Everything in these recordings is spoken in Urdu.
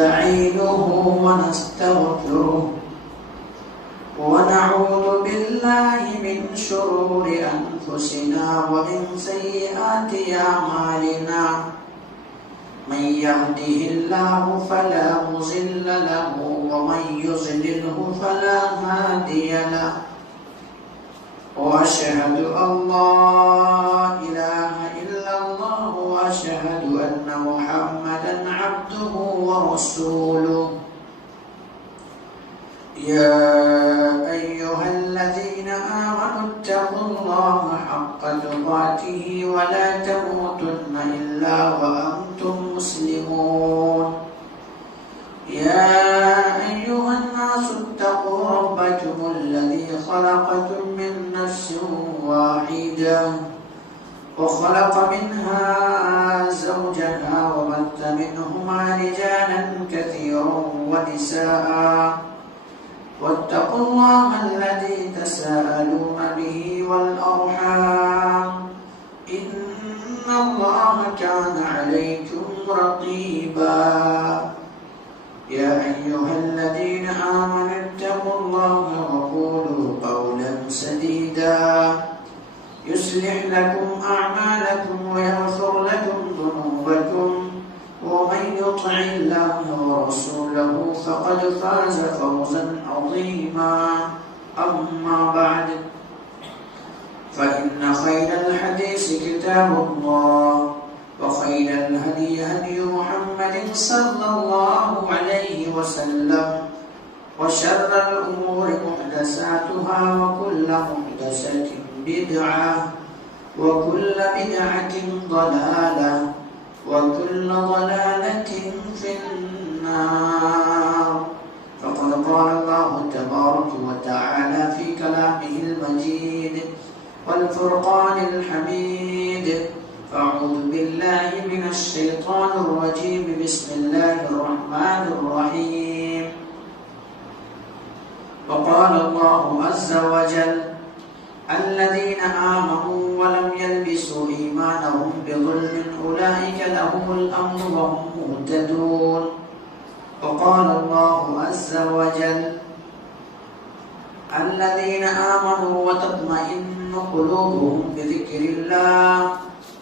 ونستعينه ونستغفره ونعوذ بالله من شرور أنفسنا ومن سيئات أعمالنا من يهده الله فلا مضل له ومن يضلله فلا هادي له وأشهد أن لا إله إلا الله وأشهد أن محمدا عبده ورسوله يا أيها الذين آمنوا اتقوا الله حق تقاته ولا تموتن إلا وأنتم مسلمون يا أيها الناس اتقوا ربكم الذي خلقكم من نفس واحدة وخلق منها زوجها وبث منهما رجالا كثيرا ونساء واتقوا الله الذي تساءلون به والأرحام إن الله كان عليكم رقيبا يا أيها الذين آمنوا اتقوا الله وقولوا قولا سديدا يصلح لكم أعمالكم ويغفر لكم ذنوبكم ومن يطع الله ورسوله فقد فاز فوزا عظيما أما بعد فإن خير الحديث كتاب الله وخير الهدي هدي محمد صلى الله عليه وسلم وشر الأمور محدثاتها وكل محدثة بدعة وكل بدعة ضلالة وكل ضلالة في النار فقد قال الله تبارك وتعالى في كلامه المجيد والفرقان الحميد أعوذ بالله من الشيطان الرجيم بسم الله الرحمن الرحيم وقال الله عز وجل الذين آمنوا ولم يلبسوا إيمانهم بظلم أولئك لهم الأمن وهم مهتدون وقال الله عز وجل الذين آمنوا وتطمئن قلوبهم بذكر الله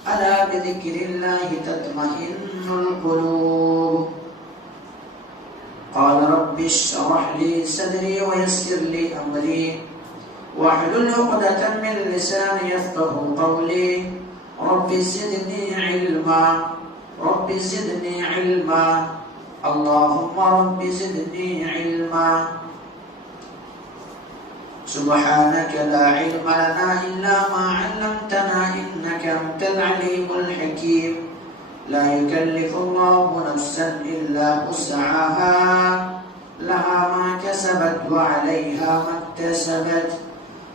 ألا بذكر الله تطمئن القلوب قال رب اشرح لي صدري ويسر لي أمري واحلل عقدة من لساني يفقهوا قولي رب زدني علما رب زدني علما اللهم رب زدني علما سبحانك لا علم لنا إلا ما علمتنا إنك أنت العليم الحكيم لا يكلف الله نفسا إلا وسعها لها ما كسبت وعليها ما اكتسبت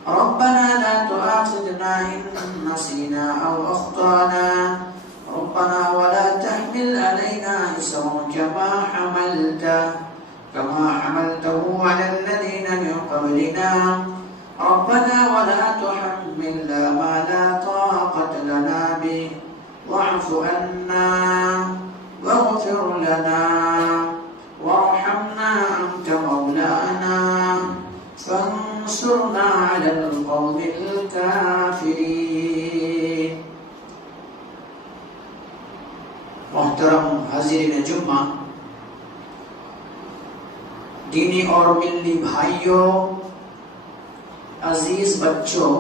ربنا لا تؤاخذنا إن نسينا أو أخطأنا ربنا ولا تحمل علينا إصرا كما حملته على الذين من قبلنا ربنا ولا تحملنا ما لا طاقة لنا به واعف عنا واغفر لنا وارحمنا أنت مولانا فانصرنا على القوم الكافرين. محترم حاضرین جمعہ، دینی اور ملی بھائیوں، عزیز بچوں،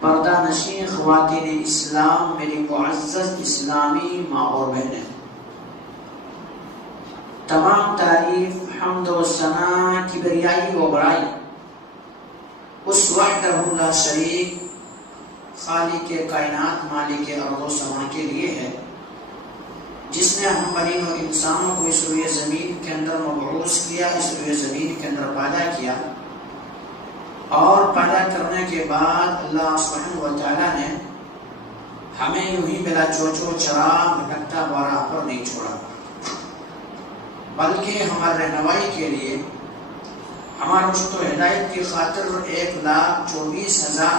پردہ نشین خواتین اسلام، میری معزز اسلامی ماں اور بہنیں، تمام تعریف، حمد و ثنا، کبریائی و بڑائی اس وحدہ لا شریک خالق کائنات مالک ارض و سما کے لیے ہے جس نے ہم بنی و انسانوں کو اس روئے زمین کے اندر مبعوث کیا، اس روئے زمین کے اندر پیدا کیا، اور پیدا کرنے کے بعد اللہ سبحانہ و تعالیٰ نے ہمیں یوں ہی بلا چوچو چرا بھٹکتا بارہ پر نہیں چھوڑا، بلکہ ہمارے رہنمائی کے لیے، ہمارے رشد و ہدایت کی خاطر 1,24,000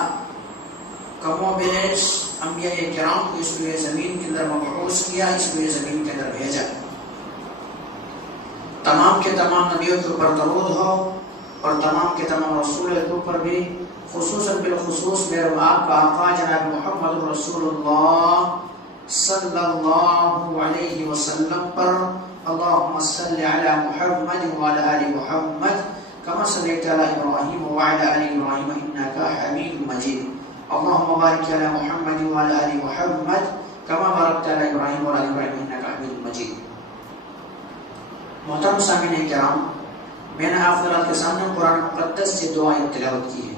کم و بیش انبیاء کرام کو اس روئے زمین کے اندر مبعوث کیا، اس روئے زمین کے اندر بھیجا۔ کے تمام نبیوں کے اوپر درود ہو اور تمام کے تمام رسولوں کے اوپر بھی، خصوصاً بالخصوص میرے آپ کا آقا جناب محمد رسول اللہ صلی اللہ علیہ وسلم پر۔ اللہم صلی علی محمد وعلی آل محمد کما صلیت علی ابراہیم وعلی آل ابراہیم انکا حمید مجید۔ اللہم بارک علی محمد وعلی آل محمد کما بارکت علی ابراہیم وعلی آل ابراہیم انکا حمید مجید۔ محترم سامعین کرام، میں نے آپ حضرات کے سامنے قرآن مقدس سے دو آیت تلاوت کی ہے۔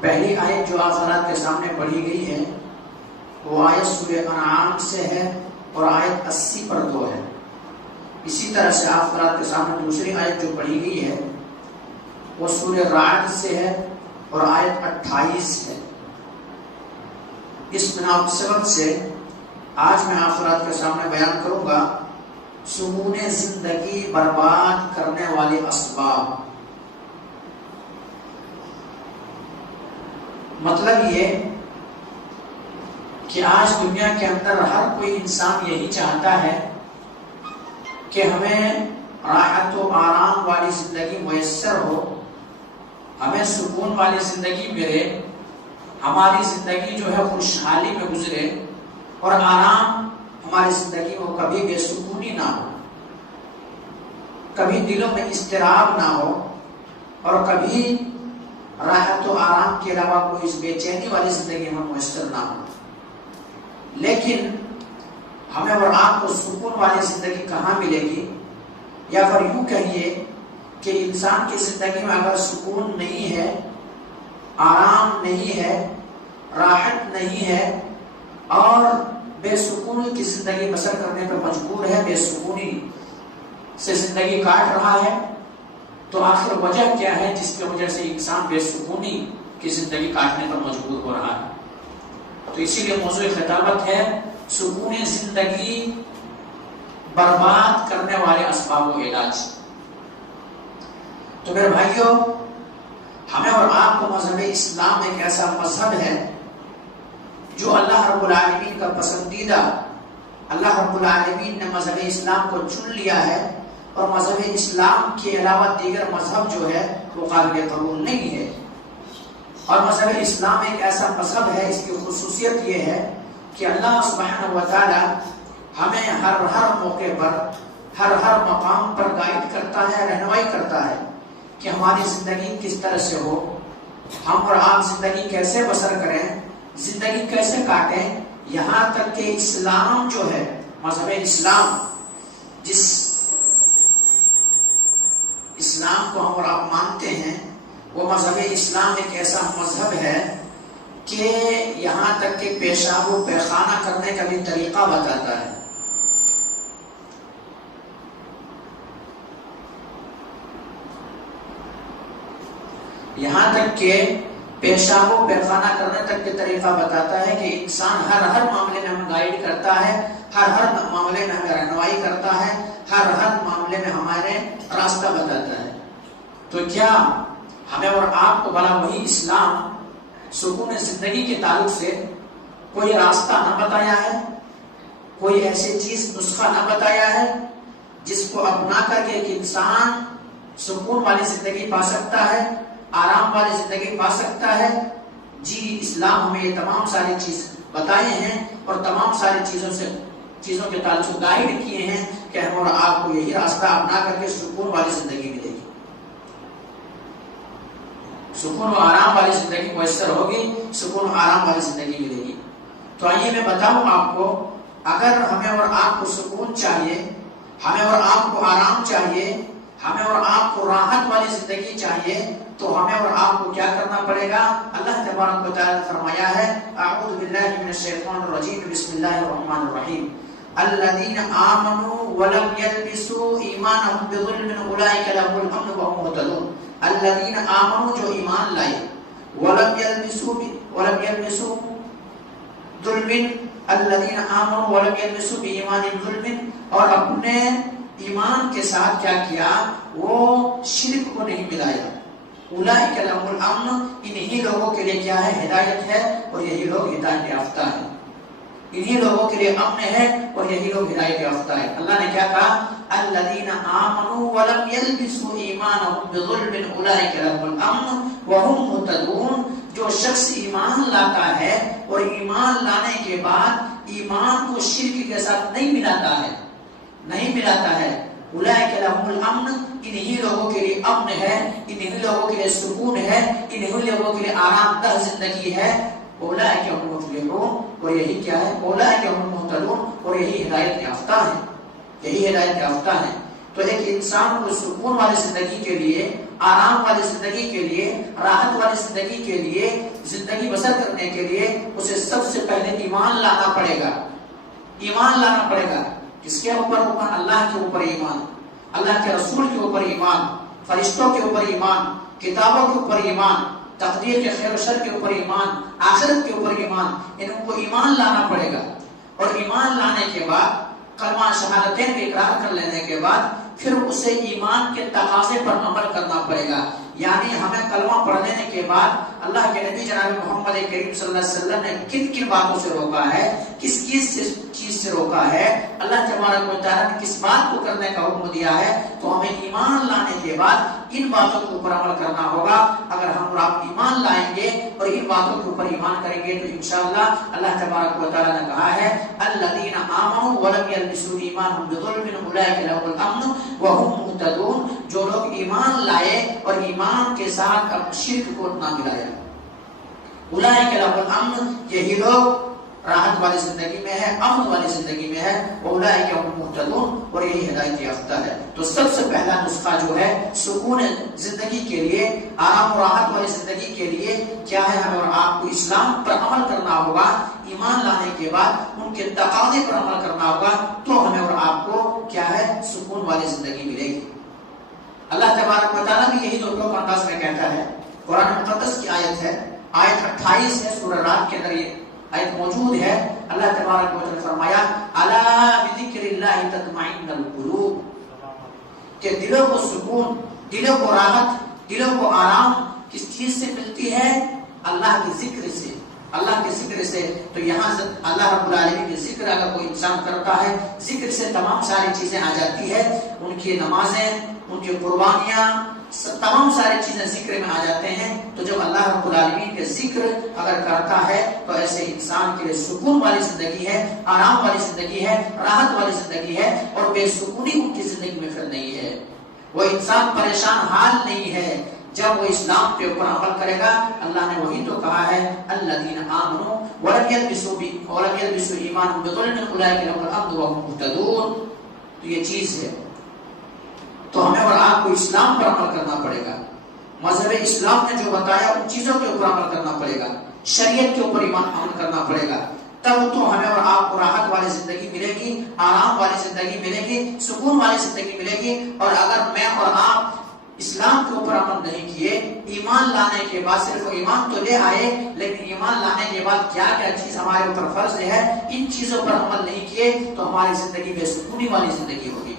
پہلی آیت جو آپ حضرات کے سامنے پڑھی گئی ہے وہ آیت سورہ انعام سے ہے اور آیت 80 پر 2 ہے۔ اسی طرح سے آپ حضرات کے سامنے دوسری آیت جو پڑھی گئی ہے وہ سورہ رعد سے ہے اور آیت 28 ہے۔ اس مناسبت سے آج میں آپ حضرات کے سامنے بیان کروں گا سکون زندگی برباد کرنے والے اسباب۔ مطلب یہ کہ آج دنیا کے اندر ہر کوئی انسان یہی چاہتا ہے کہ ہمیں راحت و آرام والی زندگی میسر ہو، ہمیں سکون والی زندگی ملے، ہماری زندگی جو ہے خوشحالی میں گزرے اور آرام ہماری زندگی میں کبھی بے سکونی نہ ہو، کبھی دلوں میں اضطراب نہ ہو اور کبھی راحت و آرام کے علاوہ کوئی بے چینی والی زندگی ہمیں میسر نہ ہو۔ لیکن ہمیں اور آپ کو سکون والی زندگی کہاں ملے گی؟ یا پھر یوں کہیے کہ انسان کی زندگی میں اگر سکون نہیں ہے، آرام نہیں ہے، راحت نہیں ہے اور بے سکونی کی زندگی بسر کرنے پر مجبور ہے، بے سکونی سے زندگی کاٹ رہا ہے، تو آخر وجہ کیا ہے جس کی وجہ سے انسان بے سکونی کی زندگی کاٹنے پر مجبور ہو رہا ہے؟ تو اسی لیے موضوع خطابت ہے سکون زندگی برباد کرنے والے اسباب و علاج۔ تو میرے بھائیوں، ہمیں اور آپ کو مذہب اسلام ایک ایسا مذہب ہے جو اللہ رب العالمین کا پسندیدہ، اللہ رب العالمین نے مذہب اسلام کو چن لیا ہے اور مذہب اسلام کے علاوہ دیگر مذہب جو ہے وہ قابل قبول نہیں ہے۔ اور مذہب اسلام ایک ایسا مذہب ہے، اس کی خصوصیت یہ ہے کہ اللہ سبحانہ و تعالی ہمیں ہر موقع پر، ہر مقام پر گائیڈ کرتا ہے، رہنمائی کرتا ہے کہ ہماری زندگی کس طرح سے ہو، ہم اور آپ زندگی کیسے بسر کریں، زندگی کیسے کاٹیں، یہاں تک کہ اسلام جو ہے، مذہب اسلام، جس اسلام کو ہم اور آپ مانتے ہیں، وہ مذہب اسلام ایک ایسا مذہب ہے کہ یہاں تک کہ پیشاب و پیخانہ کرنے کا بھی طریقہ بتاتا ہے۔ یہاں تک کہ پیشاب و پیخانہ کرنے تک کے طریقہ بتاتا ہے کہ انسان ہر معاملے میں ہمیں گائیڈ کرتا ہے، ہر معاملے میں ہمیں رہنمائی کرتا ہے، ہر معاملے میں ہمارے راستہ بتاتا ہے۔ تو کیا ہمیں اور آپ کو بھلا وہی اسلام سکون زندگی کے تعلق سے کوئی راستہ نہ بتایا ہے، کوئی ایسی چیز نسخہ نہ بتایا ہے جس کو اپنا کر کے ایک انسان سکون والی زندگی پا سکتا ہے، آرام والی زندگی پا سکتا ہے؟ جی، اسلام ہمیں یہ تمام ساری چیز بتائے ہیں اور تمام ساری چیزوں کے تعلق سے گائیڈ کیے ہیں کہ ہم اور آپ کو یہی راستہ اپنا کر کے سکون والی زندگی ملے گی، سکون و آرام والی زندگی میسر ہوگی، سکون و آرام والی زندگی ملے گی۔ تو آئیے میں بتاؤں آپ کو، اگر ہمیں اور آپ کو سکون چاہیے، ہمیں اور آپ کو آرام چاہیے، ہمیں اور آپ کو راحت والی زندگی چاہیے، تو ہمیں اور آپ کو کیا کرنا پڑے گا؟ اللہ تبارک و تعالی نے فرمایا ہے، اعوذ باللہ من الشیطان الرجیم، بسم اللہ الرحمن الرحیم، الذین آمنوا ولم یلبسوا ایمانهم بظلم اولئک لهم الامن وهم مهتدون۔ الذین آمنوا، جو ایمان لائے، ولم یلبسوا ظلم، الذین آمنوا ولم یلبسوا بایمانہم ظلم، اور اپنے ایمان کے ساتھ کیا کیا؟ وہ شرک کو نہیں ملایا۔ اولئک لهم الامن، انہی لوگوں کے لیے کیا ہے؟ ہدایت ہے، اور یہی لوگ ہدایت یافتہ ہیں۔ انہی لوگوں کے لیے امن ہے اور یہی لوگ ہدایت یافتہ ہے۔ اللہ نے کیا کہا؟ الذین آمنوا ولم یلبسوا ایمانهم بظلم اولئک لهم الامن وهم مہتدون۔ جو شخص ایمان لاتا ہے اور ایمان لانے کے بعد ایمان کو شرک کے ساتھ نہیں ملاتا ہے، اولئک لهم الامن، انہی لوگوں کے لیے امن ہے، انہی لوگوں کے لیے سکون ہے، انہی لوگوں کے لیے آرام دہ زندگی ہے۔ اولئک هم المفلحون، اور یہی کیا ہے؟ اولئک هم المہتدون، اور یہی ہدایت یافتہ ہے، یہی ہدایت یافتہ ہے۔ تو ایک انسان کو سکون والی زندگی کے لیے، آرام والی زندگی کے لیے، راحت والی زندگی کے لیے، زندگی بسر کرنے کے لیے اسے سب سے پہلے ایمان لانا پڑے گا۔ ایمان لانا پڑے گا کس کے اوپر؟ اللہ کے اوپر ایمان، اللہ کے رسول کے اوپر ایمان، فرشتوں کے اوپر ایمان، کتابوں کے اوپر ایمان، تقدیر کے خیر و شر کے اوپر ایمان، آخرت کے اوپر ایمان، ان کو ایمان لانا پڑے گا۔ اور ایمان لانے کے بعد، کلمہ شہادتین کا اقرار کر لینے کے بعد، پھر اسے ایمان کے تقاضے پر عمل کرنا پڑے گا۔ یعنی ہمیں کلمہ پڑھ لینے کے بعد اللہ کے نبی جناب محمد کریم صلی اللہ علیہ وسلم نے کن کن باتوں سے روکا ہے، کس چیز سے روکا ہے، اللہ تبارک و تعالیٰ نے کس بات کو کرنے کا حکم دیا ہے، تو ہمیں ایمان لانے کے بعد ان باتوں کے اوپر عمل کرنا ہوگا۔ اگر ہم اور آپ ایمان لائیں گے اور ان باتوں کے اوپر ایمان کریں گے تو انشاءاللہ اللہ تبارک و تعالیٰ نے کہا ہے الذین آمنوا ولم یلبسوا ایمانهم بظلم اولئک لهم الامن وهم مہتدون۔ جو لوگ ایمان لائے اور ایمان کے ساتھ شرک کو نہ ملایا، اولئک لهم الامن، یہی لوگ راحت والی زندگی میں ہے، امن والی زندگی میں ہے، اولئک هم المہتدون، اور یہی ہدایت یافتہ ہے۔ تو سب سے پہلا نسخہ جو ہے سکون زندگی کے لیے، آرام و راحت والی زندگی کے لیے کیا ہے؟ ہمیں اور آپ کو اسلام پر عمل کرنا ہوگا۔ ایمان لانے کے بعد ان کے تقاضے پر عمل کرنا ہوگا، تو ہمیں اور آپ کو کیا ہے؟ سکون والی زندگی ملے گی۔ اللہ تبارک و تعالیٰ بھی یہی دو انداز میں کہتا ہے۔ قرآن مقدس کی آیت ہے، آیت 28 ہے، سورہ رات کے اندر یہ آیت موجود ہے۔ اللہ تبارک و تعالیٰ نے فرمایا الا بذکر اللہ تطمئن القلوب، کہ دلوں کو سکون، دلوں کو راحت، دلوں کو آرام کس چیز سے ملتی ہے؟ اللہ کے ذکر سے، اللہ کے ذکر سے۔ تو یہاں اللہ رب العالمین کے ذکر اگر کوئی انسان کرتا ہے، ذکر سے تمام ساری چیزیں آ جاتی ہے، ان کی نمازیں، ان کی قربانیاں، تمام ساری چیزیں ذکر میں آ جاتے ہیں۔ تو جب اللہ رب العالمین کے ذکر اگر کرتا ہے تو ایسے انسان کے لیے سکون والی زندگی ہے، آرام والی زندگی ہے، راحت والی زندگی ہے، اور بے سکونی ان کی زندگی میں پھر نہیں ہے۔ وہ انسان پریشان حال نہیں ہے جب وہ اسلام کے اوپر عمل کرے گا۔ اللہ نے وہی تو کہا ہے الذین آمنوا ولم یلبسوا ایمانهم بظلم اولئک لهم الامن وهم مہتدون۔ تو یہ چیز ہے، تو ہمیں اور آپ کو اسلام پر عمل کرنا پڑے گا۔ مذہب اسلام نے جو بتایا ان چیزوں کے اوپر عمل کرنا پڑے گا، شریعت کے اوپر عمل کرنا پڑے گا، تب تو ہمیں اور آپ کو راحت والی زندگی ملے گی، آرام والی زندگی ملے گی، سکون والی زندگی ملے گی۔ اور اگر میں اور آپ اسلام کے اوپر عمل نہیں کیے، ایمان لانے کے بعد صرف ایمان تو لے آئے، لیکن ایمان لانے کے بعد کیا کیا چیز ہمارے اوپر فرض ہے، ان چیزوں پر عمل نہیں کیے، تو ہماری زندگی بے سکونی والی زندگی ہوگی،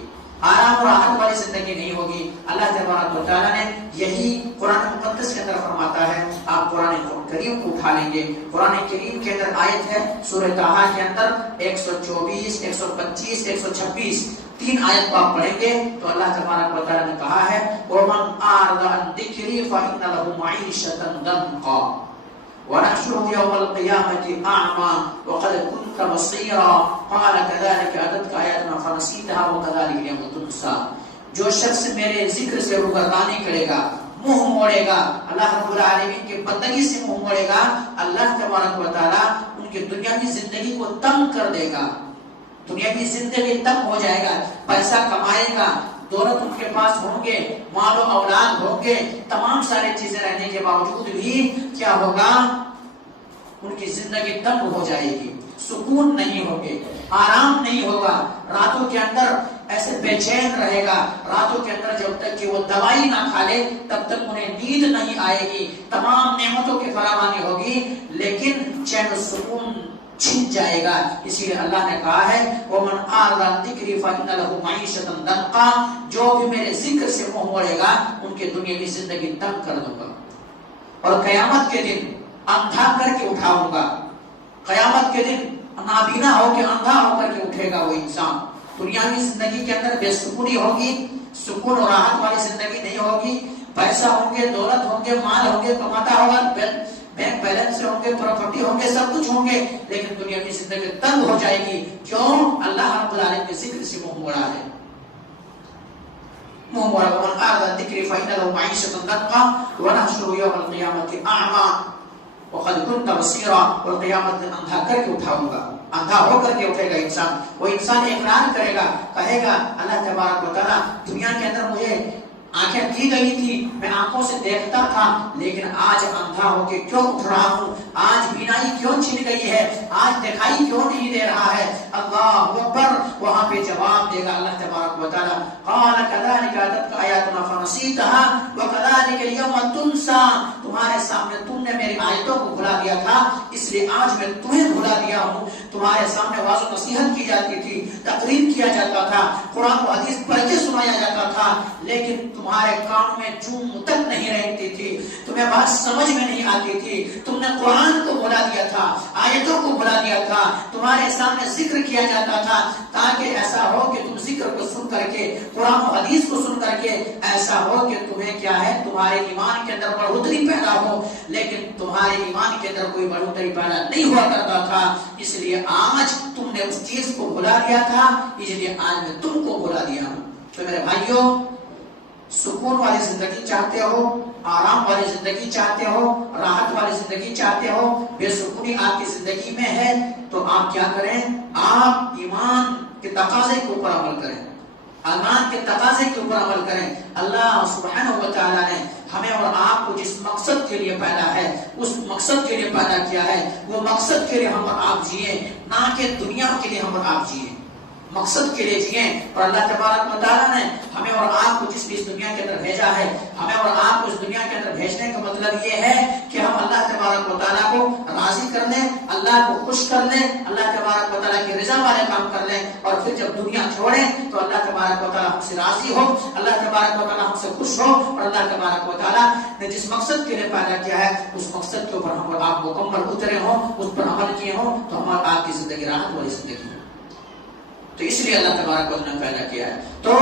آرام اور راحت والی زندگی نہیں ہوگی۔ اللہ تبارک و تعالیٰ نے یہی قرآن مقدس کے اندر فرماتا ہے۔ آپ قرآن کریم کو اٹھا لیں گے، قرآن کریم کے اندر آیت ہے سورہ طٰہٰ کے اندر 124، 125، 126، 3 آیت کو آپ پڑھیں گے تو اللہ تبارک و تعالیٰ نے کہا ہے وَمَنْ أَعْرَضَ عَنْ ذِكْرِي فَإِنَّ لَهُ مَعِيشَةً ضَنْكًا وَنَحْشُرُهُ يَوْمَ الْقِيَامَةِ أَعْمَى وَقَدْ كُنْتَ بَصِيرًا قَالَ كَذَلِكَ أَتَتْكَ آيَاتُنَا فَنَسِيتَهَا وَكَذَلِكَ الْيَوْمَ تُنسَى۔ جو شخص میرے ذکر سے روگردانی کرے گا، منہ موڑے گا، اللہ رب العالمین کی بندگی سے منہ موڑے گا، اللہ تبارک و تعالیٰ ان کی دنیاوی زندگی کو تنگ کر دے گا، دنیاوی زندگی تنگ ہو جائے گا، پیسہ کمائے گا، دولت ان کے پاس ہوں گے، مال و اولاد ہوں گے، تمام ساری چیزیں رہنے کے باوجود بھی کیا ہوگا؟ ان کی زندگی تنگ ہو جائے گی، سکون نہیں ہوگے، آرام نہیں ہوگا، راتوں کے اندر ایسے بے چین رہے گا، راتوں کے اندر جب تک کہ وہ دوائی نہ کھا لے تب تک انہیں نیند نہیں آئے گی، تمام نعمتوں کی فراوانی ہوگی لیکن چین و سکون چھن جائے گا۔ اسی لیے اللہ نے کہا ہے وَمَنْ أَعْرَضَ عَنْ ذِكْرِي فَإِنَّ لَهُ مَعِيشَةً ضَنْكًا، جو بھی میرے ذکر سے منہ موڑے گا ان کے دنیاوی زندگی تنگ کر دوں گا، اور قیامت کے دن اندھا کر کے اٹھاؤں گا، قیامت کے دن نابینا ہو کے اندھا ہو کر کے اٹھے گا وہ انسان. دنیاوی زندگی کے اندر بے سکونی ہوگی، سکون اور راحت والی زندگی نہیں ہوگی. پیسہ ہوں گے، دولت ہوں گے، مال ہوں گے، کماتا ہوگا، بینک بیلنس ہوں گے، پراپرٹی ہوں گے، سب کچھ ہوں گے، لیکن دنیاوی زندگی تنگ ہو جائے گی. کیوں؟ اللہ رب العالمین کے ذکر سے منہ موڑا ہے. منہ موڑا. ومن اعرض عن ذکری فإن له معیشة ضنکا ونحشره یوم القیامة اعمی وقد كنت بصیرا. اور قیامت میں اندھا کر کے اٹھاؤں گا. اندھا ہو کر کے اٹھے گا انسان. وہ انسان اقرار کرے گا، کہے گا اللہ تبارک و تعالیٰ دنیا کے اندر مجھے آنکھیں دی گئی تھی، میں آنکھوں سے دیکھتا تھا، لیکن آج اندھا ہو کے کیوں اٹھ رہا ہوں؟ آج بینائی کیوں چھن گئی ہے؟ آج دکھائی کیوں نہیں دے رہا ہے؟ اللہ اکبر. وہاں پہ جواب دے گا اللہ تبارک و تعالیٰ، قال كذلك اتتك آیاتنا فنسیتها وكذلك اليوم تنسى. تمہارے سامنے تم نے میری آیتوں کو بھلا دیا تھا، اس لیے آج میں تمہیں بھلا دیا ہوں. تمہارے سامنے واضح و نصیحت کی جاتی تھی، تقریر کیا جاتا تھا، قرآن و حدیث پڑھ کے سنایا جاتا تھا، لیکن تمہارے کان میں جوم تک نہیں رہتی تھی، تمہیں بات سمجھ میں نہیں آتی تھی. تم نے قرآن کو بھلا دیا تھا، آیتوں کو بھلا دیا تھا. تمہارے سامنے ذکر کیا جاتا تھا تاکہ ایسا ہو کہ تم ذکر کو سن کر کے، قرآن و حدیث کو سن کر کے ایسا ہو کہ تمہیں کیا ہے، تمہارے ایمان کے اندر بڑھوتری پیدا ہو. لیکن تمہارے ایمان کے اندر کوئی بڑھوتری پیدا نہیں ہوا کرتا تھا، اس لیے آج تم نے اس چیز کو بھلا دیا تھا، اس لیے آج میں تم کو بھلا دیا ہوں. تو میرے بھائیوں، سکون والی زندگی چاہتے ہو، آرام والی زندگی چاہتے ہو، راحت والی زندگی چاہتے ہو، بے سکونی آپ کی زندگی میں ہے، تو آپ کیا کریں؟ آپ ایمان کے تقاضے کے اوپر عمل کریں. ایمان کے تقاضے کے اوپر عمل کریں. اللہ سبحانہ و تعالیٰ نے ہمیں اور آپ کو جس مقصد کے لیے پیدا ہے، اس مقصد کے لیے پیدا کیا ہے، وہ مقصد کے لیے ہم اور آپ جئیں، نہ کہ دنیا کے لیے ہم اور آپ جئیں. مقصد کے لیے جئیں. اور اللہ تبارک و تعالیٰ نے ہمیں اور آپ کو جس بھی اس دنیا کے اندر بھیجا ہے، ہمیں اور آپ کو اس دنیا کے اندر بھیجنے کا مطلب یہ ہے کہ ہم اللہ تبارک و تعالیٰ کو راضی کر لیں، اللہ کو خوش کر لیں، اللہ تبارک و تعالیٰ کی رضا والے کام کر لیں، اور پھر جب دنیا چھوڑیں تو اللہ تبارک و تعالیٰ ہم سے راضی ہو، اللہ تبارک و تعالیٰ ہم سے خوش ہو، اور اللہ تبارک و تعالیٰ نے جس مقصد کے لیے پیدا کیا ہے اس مقصد کے اوپر ہم اور آپ مکمل اترے ہوں، اس پر عمل کیے ہوں، تو ہمارا آپ کی زندگی راحت والی زندگی ہو. تو اس لیے اللہ تبارک و تعالیٰ نے پیدا کیا ہے. تو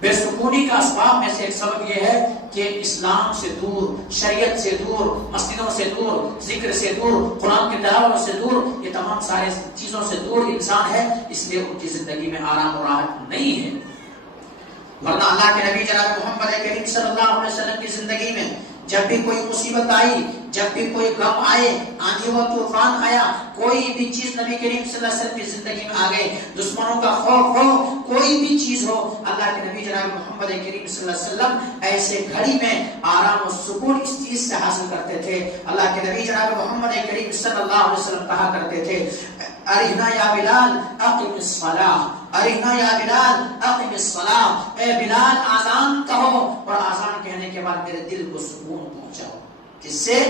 بے سکونی کا اسباب میں سے ایک سبب یہ ہے کہ اسلام سے دور، شریعت سے دور، مسجدوں سے دور، ذکر سے دور، قرآن کی تلاوت سے دور، یہ تمام سارے چیزوں سے دور انسان ہے، اس لیے ان کی زندگی میں آرام و راحت نہیں ہے. ورنہ اللہ کے نبی جناب محمد کریم صلی اللہ علیہ وسلم کی زندگی میں جب بھی کوئی مصیبت آئی، جب بھی کوئی غم آئے، آندھی و طوفان آیا، کوئی بھی چیز نبی کریم صلی اللہ علیہ وسلم کی زندگی میں آ گئے، دشمنوں کا خوف ہو، کوئی بھی چیز ہو، اللہ کے نبی جناب محمد کریم صلی اللہ علیہ وسلم ایسے گھڑی میں آرام و سکون اس چیز سے حاصل کرتے تھے. اللہ کے نبی جناب محمد کریم صلی اللہ علیہ وسلم کہا کرتے تھے، ارہنا یا بلال اقم الصلاۃ، ارہنا یا بلال اقم الصلاۃ، اے بلال آذان کہو، اور آذان کہنے کے بعد میرے دل کو سکون پہنچاؤ. کس سے؟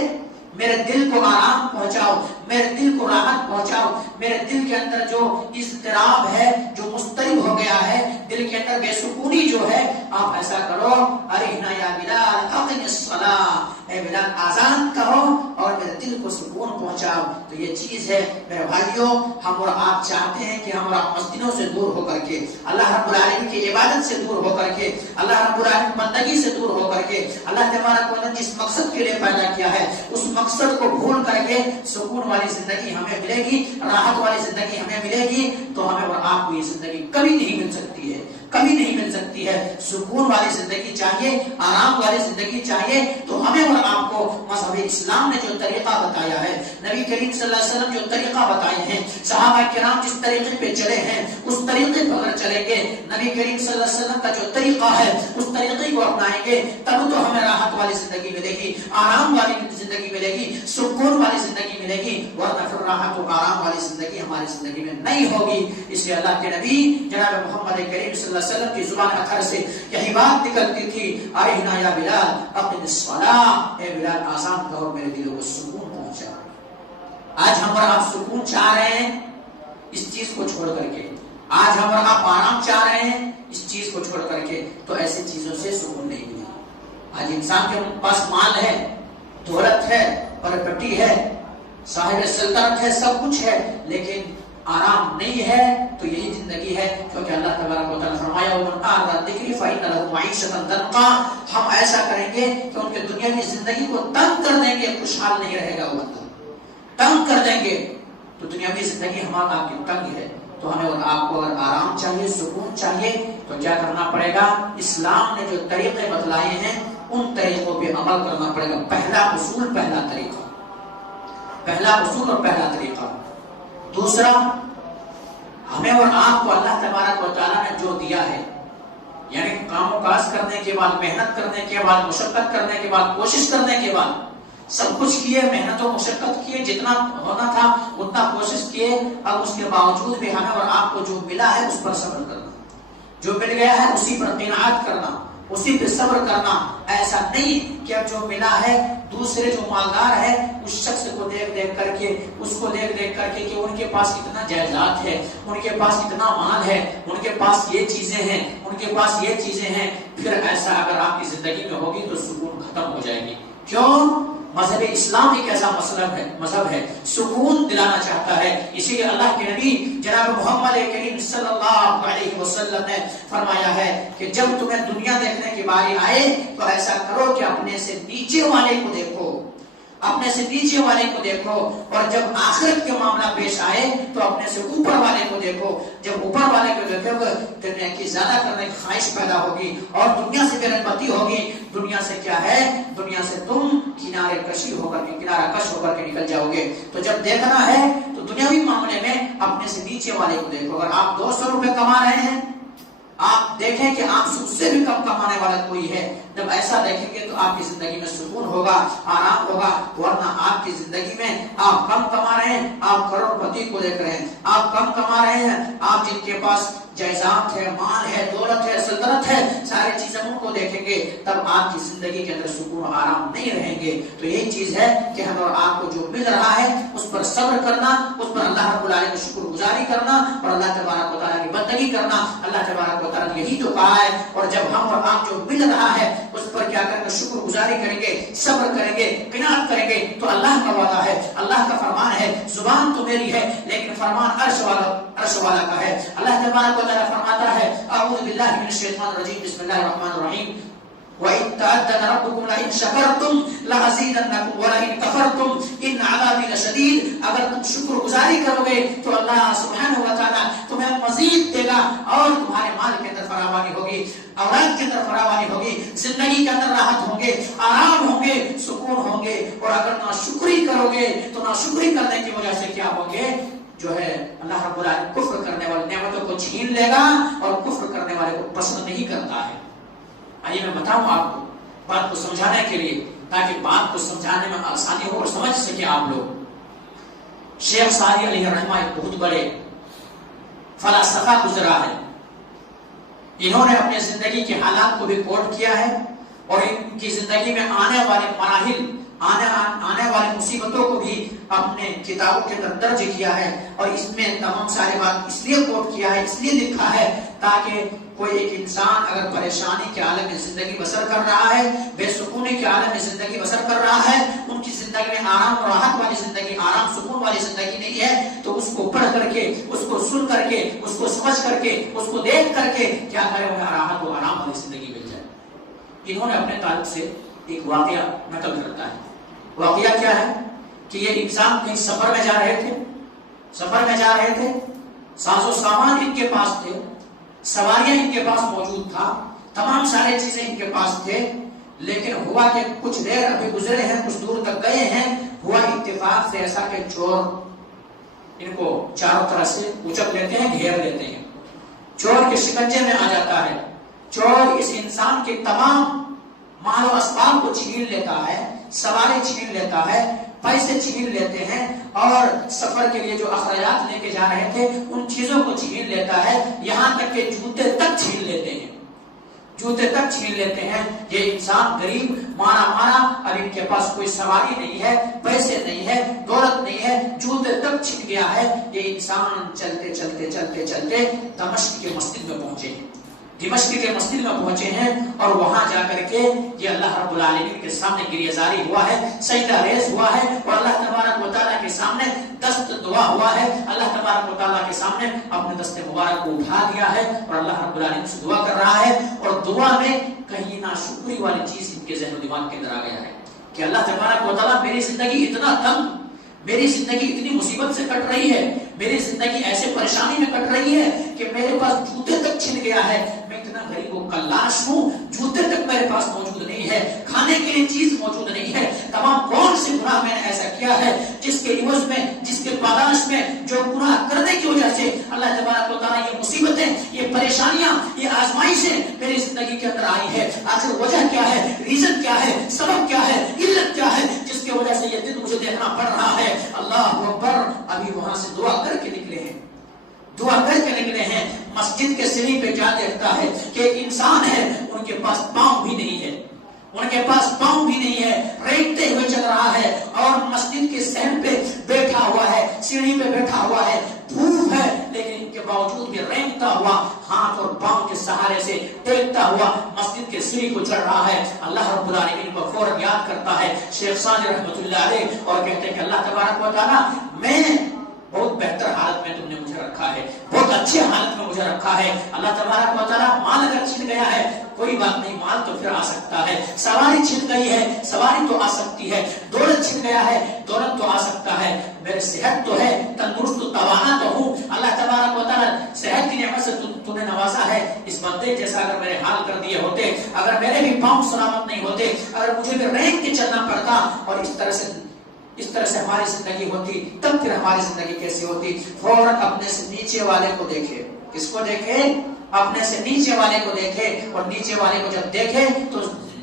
میرے دل کو آرام پہنچاؤ، میرے دل کو راحت پہنچاؤ. میرے دل کے اندر جو اضطراب ہے، جو مضطرب ہو گیا ہے، دل کے اندر بے سکونی جو ہے، آپ ایسا کرو، ارہنا یا بلال اقم الصلاۃ، اے بلال آذان کہو اور میرے دل کو سکون پہنچاؤ. تو یہ چیز ہے میرے بھائیوں، ہم اور آپ چاہتے ہیں کہ ہم اور آپ مسجدوں سے دور ہو کر کے، اللہ رب العالمین کی عبادت سے دور ہو کر کے، اللہ رب العالمین بندگی سے دور ہو کر کے، اللہ تبارک و تعالیٰ جس مقصد کے لیے پیدا کیا ہے اس مقصد کو بھول کر کے سکون والی زندگی ہمیں ملے گی، راحت والی زندگی ہمیں ملے گی، تو ہمیں اور آپ کو یہ زندگی کبھی نہیں مل سکتی ہے، کبھی نہیں مل سکتی ہے. سکون والی زندگی چاہیے، آرام والی زندگی چاہیے، تو ہمیں اور آپ کو مذہب اسلام نے جو طریقہ بتایا ہے، نبی کریم صلی اللہ علیہ وسلم جو طریقہ بتائے ہیں، صحابہ کرام جس طریقے پہ چلے ہیں، اس طریقے پر اگر چلیں گے، نبی کریم صلی اللہ علیہ وسلم کا جو طریقہ ہے اس طریقے کو اپنائیں گے، تب تو ہمیں راحت والی زندگی ملے گی، آرام والی زندگی ملے گی، سکون والی زندگی ملے گی. ورنہ پھر راحت و آرام والی زندگی ہماری زندگی میں نہیں ہوگی. اس لیے اللہ کے نبی جناب محمد کریم صلی اللہ علیہ وسلم کی زبان اطہر سے یہی بات نکلتی تھی، ارہنا یا بلال اقم الصلاۃ، اے بلال آذان کہو میرے دلوں کو سکون پہنچا. آج ہم اور آپ سکون چاہ رہے ہیں اس چیز کو چھوڑ کر کے، آج ہم اور آپ آرام چاہ رہے ہیں اس چیز کو چھوڑ کر کے، تو ایسی چیزوں سے سکون نہیں ملے. آج انسان کے پاس مال ہے، دولت ہے، پراپرٹی ہے، صاحب سلطنت ہے، سب کچھ ہے، لیکن آرام نہیں ہے، تو یہی زندگی ہے. کیونکہ اللہ تبارک و تعالیٰ فرمایا وَمَنْ أَعْرَضَ عَنْ ذِكْرِي فَإِنَّ لَهُ مَعِيشَةً ضَنْكًا. ہم ایسا کریں گے کہ ان کے دنیاوی زندگی کو تنگ کر دیں گے، خوشحال نہیں رہے گا وہ بندہ، تنگ کر دیں گے. تو دنیاوی زندگی ہمارا آپ کی تنگ ہے، تو ہمیں اور آپ کو اگر آرام چاہیے، سکون چاہیے، تو کیا کرنا پڑے گا؟ اسلام نے جو طریقے بتلائے ہیں ان طریقوں پہ عمل کرنا پڑے گا. پہلا اصول، پہلا طریقہ، پہلا اصول اور پہلا طریقہ. دوسرا، ہمیں اور آپ کو اللہ تبارک و تعالیٰ نے جو دیا ہے، یعنی کام و کاج کرنے کے بعد، محنت کرنے کے بعد، مشقت کرنے کے بعد، کوشش کرنے کے بعد، سب کچھ کیے، محنت و مشقت کیے، جتنا ہونا تھا اتنا کوشش کیے، اب اس کے باوجود بھی ہمیں اور آپ کو جو ملا ہے اس پر صبر کرنا، جو مل گیا ہے اسی پر قناعت کرنا، اسی پہ صبر کرنا. ایسا نہیں کہ اب جو ملا ہے دوسرے جو مالدار ہے اس شخص کو دیکھ دیکھ کر کے، اس کو دیکھ دیکھ کر کے کہ ان کے پاس کتنا جائیداد ہے، ان کے پاس کتنا مال ہے، ان کے پاس یہ چیزیں ہیں، ان کے پاس یہ چیزیں ہیں، پھر ایسا اگر آپ کی زندگی میں ہوگی تو سکون ختم ہو جائے گی. کیوں؟ مذہب اسلام ایک ایسا مذہب ہے، سکون دلانا چاہتا ہے. اسی لیے اللہ کے نبی جناب محمد کریم صلی اللہ علیہ وسلم نے فرمایا ہے کہ جب تمہیں دنیا دیکھنے کی باری آئے تو ایسا کرو کہ اپنے سے نیچے والے کو دیکھو، اپنے سے نیچے والے کو دیکھو، اور جب آخرت کے معاملہ پیش آئے تو اپنے سے اوپر والے کو دیکھو. جب اوپر والے کو دیکھو گے تو نیکی زیادہ کرنے کی خواہش پیدا ہوگی اور دنیا سے بے رغبتی ہوگی. دنیا سے کیا ہے؟ دنیا سے تم کنارہ کش ہو کر کے نکل جاؤ گے. تو جب دیکھنا ہے تو دنیاوی معاملے میں اپنے سے نیچے والے کو دیکھو. اگر آپ 200 روپے کما رہے ہیں، آپ دیکھیں کہ آپ سے اس سے بھی کم کمانے والا کوئی ہے. جب ایسا دیکھیں گے تو آپ کی زندگی میں سکون ہوگا، آرام ہوگا. ورنہ آپ کی زندگی میں آپ کم کما رہے ہیں، آپ کروڑ پتی کو دیکھ رہے ہیں، آپ کم کما رہے ہیں، آپ جن کے پاس جائیداد ہے، مال ہے، دولت ہے، سلطنت ہے، ساری چیزیں ان کو دیکھیں گے، تب آپ کی زندگی کے اندر سکون و آرام نہیں رہیں گے. تو یہی چیز ہے کہ ہم اور آپ کو جو مل رہا ہے اس پر صبر کرنا، اس پر اللہ رب العالمین کی شکر گزاری کرنا اور اللہ تبارک و تعالیٰ کی بندگی کرنا. اللہ تبارک و تعالیٰ نے یہی تو کہا ہے. اور جب ہم اور آپ جو مل رہا ہے اس پر کیا کریں گے؟ شکر گزاری کریں گے، صبر کریں گے، قناعت کریں گے. تو اللہ کا وعدہ ہے، اللہ کا فرمان ہے، زبان تو میری ہے لیکن فرمان عرش والا کا ہے. اللہ تبارک و تعالیٰ فرماتا ہے اعوذ باللہ من الشیطان الرجیم بسم اللہ الرحمن الرحیم وَإِن تَعَدَّنَ رَبُّكُمْ لَئِن شَكَرْتُمْ لَأَزِيدَنَّكُمْ وَلَئِن كَفَرْتُمْ إِنَّ عَذَابِي لَشَدِيدٌ. اگر تم شکر گزاری کرو گے تو اللہ سبحانہ و تعالیٰ تمہیں مزید دے گا اور تمہارے مال کے اندر فراوانی ہوگی، اولاد کے اندر فراوانی ہوگی، زندگی کے اندر راحت ہوں گے، آرام ہوں گے، سکون ہوں گے. اور اگر ناشکری کرو گے تو ناشکری کرنے کی وجہ سے کیا ہوگے؟ جو ہے اللہ رب العالمین کفر کرنے والے نعمتوں کو چھین لے گا اور کفر کرنے والے کو پسند نہیں کرتا ہے. آئیے میں بتاؤں آپ کو بات کو سمجھانے کے لیے، تاکہ بات کو سمجھانے میں آسانی ہو اور سمجھ سکے آپ لوگ. شیخ سعدی علیہ الرحمہ ایک بہت بڑے فلسفہ گزرا ہے. انہوں نے اپنے زندگی کے حالات کو بھی کوٹ کیا ہے اور ان کی زندگی میں آنے والے مراحل، آنے والی مصیبتوں کو بھی اپنے کتابوں کے اندر درج کیا ہے. اور اس میں تمام سارے بات اس لیے کوٹ کیا ہے، اس لیے لکھا ہے تاکہ کوئی ایک انسان اگر پریشانی کے عالم میں زندگی بسر کر رہا ہے، بے سکونی کے عالم میں زندگی بسر کر رہا ہے، ان کی زندگی میں آرام اور راحت والی زندگی، آرام سکون والی زندگی نہیں ہے، تو اس کو پڑھ کر کے، اس کو سن کر کے، اس کو سمجھ کر کے، اس کو دیکھ کر کے کیا کرے انہیں راحت و آرام والی زندگی مل جائے. انہوں نے اپنے تعلق سے ایک واقعہ نقل کرتا ہے. واقعہ کیا ہے کہ یہ انسان کہیں سفر میں جا رہے تھے، ساز و سامان ان کے پاس تھے، سواریاں ان کے پاس موجود تھا، تمام سارے چیزیں ان کے پاس تھے. لیکن ہوا کہ کچھ دیر ابھی گزرے ہیں، کچھ دور تک گئے ہیں، ہوا اتفاق سے ایسا کہ چور ان کو چاروں طرف سے اچک لیتے ہیں، گھیر لیتے ہیں، چور کے شکنجے میں آ جاتا ہے. چور اس انسان کے تمام مال و اسباب کو چھین لیتا ہے، سواری چھین لیتا ہے، پیسے چھین لیتے ہیں اور سفر کے لیے جو اخراجات لے کے جا رہے تھے ان چیزوں کو چھین لیتا ہے. یہاں تک کہ جوتے تک چھین لیتے ہیں، جوتے تک چھین لیتے ہیں. یہ انسان غریب مارا، اب ان کے پاس کوئی سواری نہیں ہے، پیسے نہیں ہے، دولت نہیں ہے، جوتے تک چھن گیا ہے. یہ انسان چلتے چلتے چلتے چلتے دمشق کے مسجد میں پہنچے. دمشق کے مسجد میں پہنچے ہیں اور وہاں جا کر کے یہ اللہ رب العالمین کے سامنے گریہ زاری ہوا ہے، سجدہ ریز ہوا ہے اور اللہ تبارک و تعالیٰ کے سامنے دست دعا ہوا ہے، اللہ تبارک و تعالیٰ کے سامنے اپنے دست مبارک کو اٹھا دیا ہے اور اللہ رب العالمین سے دعا کر رہا ہے، اور دعا میں کہیں ناشکری والی چیز ان کے ذہن و دماغ کے اندر آ گیا ہے کہ اللہ تبارک و تعالیٰ میری زندگی اتنا تنگ، میری زندگی اتنی مصیبت سے کٹ رہی ہے، میری زندگی ایسے پریشانی میں کٹ رہی ہے کہ میرے پاس جوتے تک چھن گیا ہے، میں اتنا غریب و کلاش ہوں، جوتے تک میرے پاس موجود نہیں ہے، کھانے کے لیے چیز موجود نہیں ہے، تمام کون سے گناہ میں نے ایسا کیا ہے جس کے عوض میں، جس کے پاداش میں، جو گناہ کرنے کی وجہ سے اللہ تبارک و تعالیٰ یہ مصیبتیں، یہ پریشانیاں، یہ آزمائشیں میری زندگی کے اندر آئی ہے، آخر وجہ کیا ہے، ریزن کیا ہے، سبب کیا ہے، علت کیا ہے جس کی وجہ سے یہ دن مجھے دیکھنا پڑ رہا ہے۔ اللہ اکبر، ابھی وہاں سے دعا کر کے نکلے ہیں، دعا کر کے نکلے ہیں، مسجد کے سیڑھی پہ کیا دیکھتا ہے کہ ایک انسان ہے، ان کے پاس پاؤں بھی نہیں ہے، ان کے پاس پاؤں بھی نہیں ہے، رینگتے ہوئے چل رہا ہے اور مسجد کے صحن پہ بیٹھا ہوا ہے، سیڑھی پہ بیٹھا ہوا ہے، دھوپ ہے لیکن ان کے باوجود بھی رینگتا ہوا، ہاتھ اور پاؤں کے سہارے سے ٹیکتا ہوا مسجد کے سیڑھی کو چڑھ رہا ہے۔ اللہ رب العالمین کو فوراً یاد کرتا ہے شیخ سعدی رحمۃ اللہ علیہ اور کہتے ہیں کہ اللہ تبارک و تعالیٰ، میں بہت بہتر حالت میں تم نے مجھے رکھا ہے، بہت اچھے حالت میں مجھے رکھا ہے، اللہ تبارک و تعالیٰ مال اگر چھن گیا ہے کوئی بات نہیں، مال تو پھر آ سکتا ہے، سواری چھن گئی ہے سواری تو آ سکتی ہے، دولت چھن گیا ہے دولت تو آ سکتا ہے، میرے صحت تو ہے، تندرست و توانا تو ہوں، اللہ تبارک و تعالیٰ صحت کی نعمت سے تو نے نوازا ہے، اس بندے جیسا اگر میرے حال کر دیے ہوتے، اگر میرے بھی پاؤں سلامت نہیں ہوتے، اگر مجھے بھی رینگ کے چلنا پڑتا اور اس طرح سے ہماری زندگی ہوتی، تب پھر ہماری زندگی کیسی ہوتی۔ فوراً اپنے سے نیچے والے کو دیکھے، کس کو دیکھے؟ اپنے سے نیچے والے کو دیکھے، اور نیچے والے کو جب دیکھے تو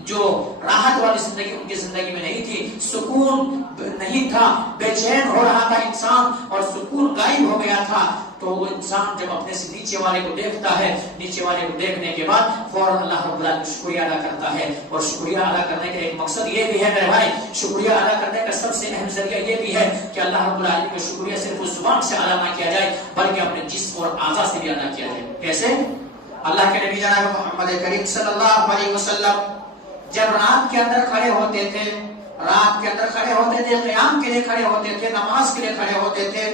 جو راحت والی زندگی ان کی زندگی میں نہیں تھی، سکون نہیں تھا، بے چین ہو رہا تھا انسان اور سکون غائب ہو گیا تھا، تو وہ انسان جب اپنے سے نیچے والے کو دیکھتا ہے، نیچے والے کو دیکھنے کے بعد فوراً اللہ رب العالمین کا شکریہ ادا کرتا ہے، اور شکریہ ادا کرنے کا ایک مقصد یہ بھی ہے میرے بھائی، شکریہ ادا کرنے کا سب سے اہم ذریعہ یہ بھی ہے کہ اللہ رب العالمین کا شکریہ صرف اس زبان سے ادا نہ کیا جائے بلکہ اپنے جسم اور اعضاء سے بھی ادا کیا جائے۔ کیسے؟ اللہ کے نبی جناب محمد کریم صلی اللہ علیہ وسلم جب رات کے اندر کھڑے ہوتے تھے، رات کے اندر کھڑے ہوتے تھے، قیام کے لیے کھڑے ہوتے تھے، نماز کے لیے کھڑے ہوتے تھے،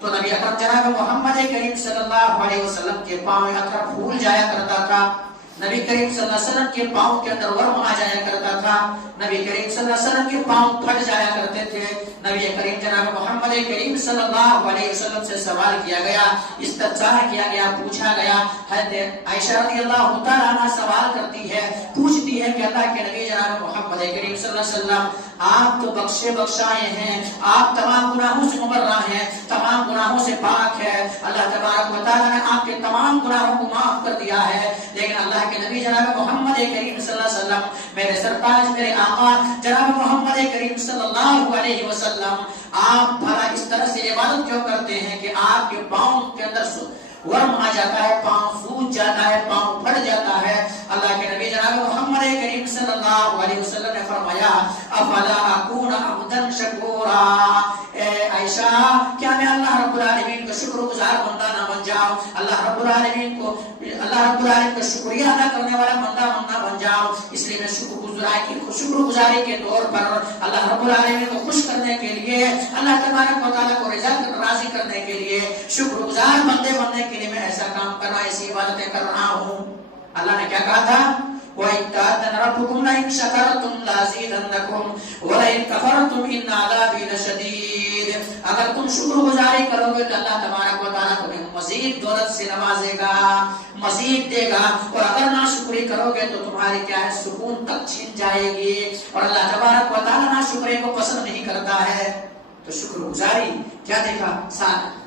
تو نبی اکرم جناب محمد کریم صلی اللہ علیہ وسلم کے پاؤں اکرم پھول جایا کرتا تھا، نبی کریم صلی اللہ علیہ وسلم کے پاؤں کے اندر ورم آ جایا کرتا تھا، نبی کریم صلی اللہ علیہ وسلم کے پاؤں پھٹ جایا کرتے تھے۔ نبی کریم جناب محمد کریم صلی اللہ علیہ وسلم سے سوال کیا گیا، استفسار کیا گیا، پوچھا گیا۔ حضرت عائشہ رضی اللہ تعالیٰ عنہ سوال کرتی ہے، پوچھتی ہے کہ اللہ کے نبی جناب محمد کریم صلی اللہ علیہ وسلم، آپ تو بخشے بخشائے ہیں، آپ تمام گناہوں سے مبرہ ہیں، تمام گناہوں سے پاک ہے، اللہ تبارک و تعالیٰ نے آپ کے تمام گناہوں کو معاف کر دیا ہے، لیکن اللہ کے نبی جناب محمد کریم صلی اللہ علیہ وسلم، میرے سرتاج میرے آقا جناب محمد کریم صلی اللہ علیہ وسلم، آپ بھلا اس طرح سے عبادت کیوں کرتے ہیں کہ آپ کے پاؤں کے اندر ورم آ جاتا ہے، پاؤں سوج جاتا ہے، پاؤں پھٹ جاتا ہے؟ اللہ کے نبی جناب محمد کریم صلی اللہ علیہ وسلم نے فرمایا، افلا اکون عبدا شکورا، اے عائشہ کیا میں اللہ رب العالمین کا شکر گزار بندہ نہ بن جاؤں، اللہ رب العالمین کا شکریہ ادا کرنے والا بندہ نہ بن جاؤں؟ اس لیے میں شکر گزاری کے طور پر اللہ رب العالمین کو خوش کرنے کے لیے، اللہ تبارک و تعالیٰ کو راضی کرنے کے لیے، شکر گزار بندے بننے کے لیے میں ایسا کام کر رہا، ایسی عبادتیں کر رہا ہوں۔ اللہ نے کیا کہا تھا؟ وَإِذْ تَأَذَّنَ رَبُّكُمْ لَئِن شَكَرْتُمْ لَأَزِيدَنَّكُمْ وَلَئِن كَفَرْتُمْ إِنَّ عَذَابِي لَشَدِيدٌ، اگر تم شکر گزاری کرو گے تو اللہ تبارک و تعالیٰ تمہیں مزید دولت سے نوازے گا، مزید دے گا، اور اگر ناشکری کرو گے تو تمہاری کیا ہے، سکون تک چھین جائے گی، اور اللہ تبارک و تعالیٰ ناشکری کو پسند نہیں کرتا ہے۔ تو شکر گزاری کیا دیکھا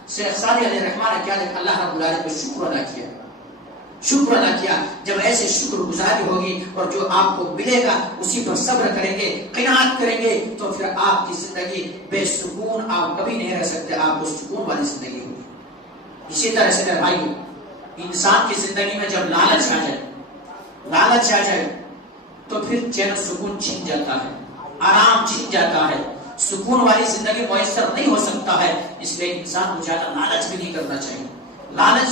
شیخ سعدی علیہ الرحمٰن نے، کیا دیکھا؟ اللہ رب العالمین کو شکر ادا کیا، شکر ادا کیا۔ جب ایسے شکر گزاری ہوگی اور جو آپ کو ملے گا اسی پر صبر کریں گے، قناعت کریں گے، تو پھر آپ کی زندگی بے سکون آپ کبھی نہیں رہ سکتے، آپ کو سکون والی زندگی ہوگی۔ اسی طرح سے میرے بھائیو، انسان کی زندگی میں جب لالچ آ جائے تو پھر چین و سکون چھن جاتا ہے، آرام چھن جاتا ہے، سکون والی زندگی میسر نہیں ہو سکتا ہے۔ اس لیے انسان کو زیادہ لالچ بھی نہیں کرنا چاہیے۔ لالچ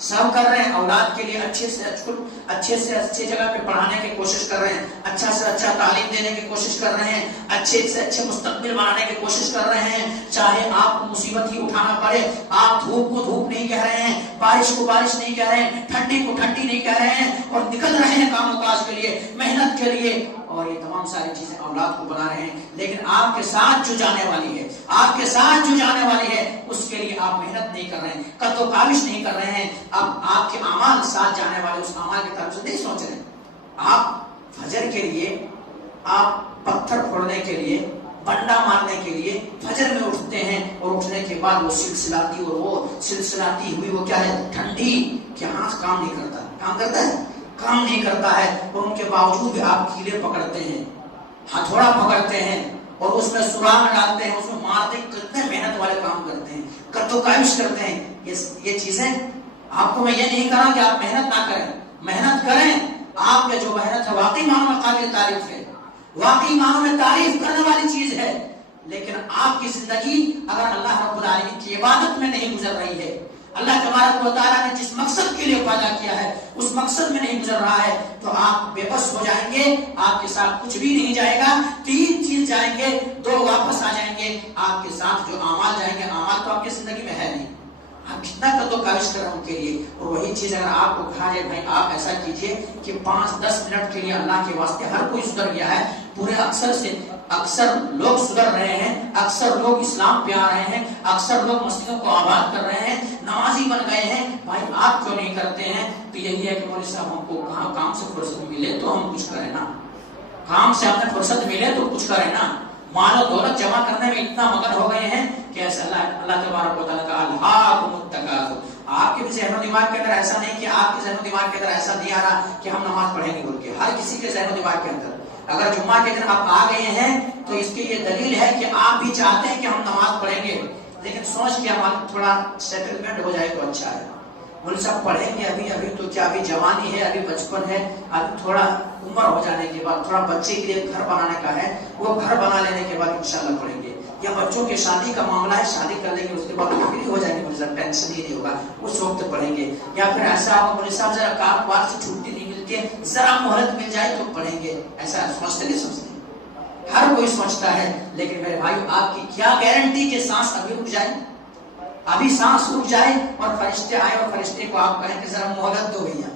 سب کر رہے ہیں اولاد کے لیے اچھے سے اچھی جگہ پہ پڑھانے کی کوشش کر رہے ہیں، اچھا سے اچھا تعلیم دینے کی کوشش کر رہے ہیں، اچھے سے اچھے مستقبل بنانے کی کوشش کر رہے ہیں، چاہے آپ کو مصیبت ہی اٹھانا پڑے، آپ دھوپ کو دھوپ نہیں کہہ رہے ہیں، بارش کو بارش نہیں کہہ رہے ہیں، ٹھنڈی کو ٹھنڈی نہیں کہہ رہے ہیں، اور نکل رہے ہیں کام کاج کے لیے، محنت کے لیے، اور یہ تمام ساری چیزیں اولاد کو بنا رہے ہیں. لیکن آپ کے ساتھ جو جانے والی ہے، آپ کے ساتھ جو جانے والی ہے، اس کے لیے آپ محنت نہیں کر رہے ہیں، قد و کاوش نہیں کر رہے ہیں. اب آپ کے اعمال ساتھ جانے والے اس اعمال کے تعلق سے نہیں سوچ رہے ہیں. آپ فجر کے لیے، آپ پتھر پھوڑنے کے لیے، بنڈا مارنے کے لیے فجر میں اٹھتے ہیں، اور اٹھنے کے بعد وہ سلسلاتی، اور وہ سلسلاتی ہوئی وہ کیا ہے، ٹھنڈی، کہ ہاتھ کام نہیں کرتا. کام کرتا ہے؟ کام نہیں کرتا ہے. اور ان کے باوجود بھی آپ کیلے پکڑتے ہیں، ہتھوڑا پکڑتے ہیں، اور اس میں سراغ ڈالتے ہیں، اس میں مارتے ہیں. کتنے محنت والے کام کرتے ہیں، قد و کاوش کرتے ہیں. یہ چیزیں آپ کو میں یہ نہیں کہا کہ آپ محنت نہ کریں، محنت کریں. آپ کے جو محنت ہے واقعی معنوں میں قابل تعریف ہے، واقعی معنوں میں تعریف کرنے والی چیز ہے. لیکن آپ کی زندگی اگر اللہ رب العالمین کی عبادت میں نہیں گزر رہی ہے، اللہ تبارک و تعالیٰ نے جس مقصد کے لیے پیدا کیا ہے اس مقصد میں نہیں گزر رہا ہے، تو آپ بے بس ہو جائیں گے. آپ کے ساتھ کچھ بھی نہیں جائے گا. 3 چیز جائیں گے، 2 واپس آ جائیں گے. آپ کے ساتھ جو اعمال جائیں گے، اعمال تو آپ کی زندگی میں ہے نہیں. آپ کتنا قد و کاوش کر رہے ہیں ان کے لیے. اور وہی چیز اگر آپ کو کہا جائے بھائی آپ ایسا کیجئے کہ 5-10 منٹ کے لیے اللہ کے واسطے، ہر کوئی سدھر گیا ہے، پورے اکثر لوگ سدھر رہے ہیں، اکثر لوگ اسلام پہ آ رہے ہیں، اکثر لوگ مسجدوں کو آباد کر رہے ہیں، نمازی بن گئے ہیں. بھائی آپ کیوں نہیں کرتے ہیں؟ تو یہی ہے کہ مولوی صاحب ہم کو کہاں کام سے فرصت ملے تو ہم کچھ کریں نا، کام سے ہمیں فرصت ملے تو کچھ کریں نا. مال و دولت جمع کرنے میں اتنا مگن ہو گئے ہیں کہ ایسا اللہ تبارک و تعالیٰ کا الہاکم التکاثر. آپ کے بھی ذہن و دماغ کے اندر ایسا نہیں کہ آپ کے ذہن و دماغ کے اندر ایسا نہیں آ رہا کہ ہم نماز پڑھیں گے بول کے. ہر کسی کے ذہن و دماغ کے اندر اگر جمعہ کے دن آپ آ گئے ہیں تو اس کی یہ دلیل ہے کہ آپ بھی چاہتے ہیں کہ ہم نماز پڑھیں گے، لیکن سوچ کے ہمارا تھوڑا سیٹلمنٹ ہو جائے تو اچھا ہے. بولے صاحب پڑھیں گے ابھی تو کیا ابھی جوانی ہے، ابھی بچپن ہے، ابھی تھوڑا عمر ہو جانے کے بعد تھوڑا بچے کے لیے گھر بنانے کا ہے، وہ گھر بنا لینے کے بعد انشاءاللہ پڑھیں گے. یا بچوں کی شادی کا معاملہ ہے، شادی کر لیں گے اس کے بعد فری ہو جائیں گے، بولے صاحب ٹینشن ہی نہیں ہوگا، اس وقت پڑھیں گے. یا پھر ایسا ہوگا بولے صاحب ذرا کاروبار سے چھٹی نہیں ملتی ہے، ذرا مہلت مل جائے تو پڑھیں گے. ایسا سمجھتے نہیں سمجھتے، ہر کوئی سمجھتا ہے. لیکن میرے بھائی آپ کی کیا گارنٹی کہ سانس ابھی رک جائے، ابھی سانس رک جائے اور فرشتے آئے اور فرشتے کو آپ کہیں کہ ذرا مہلت دو بھیا،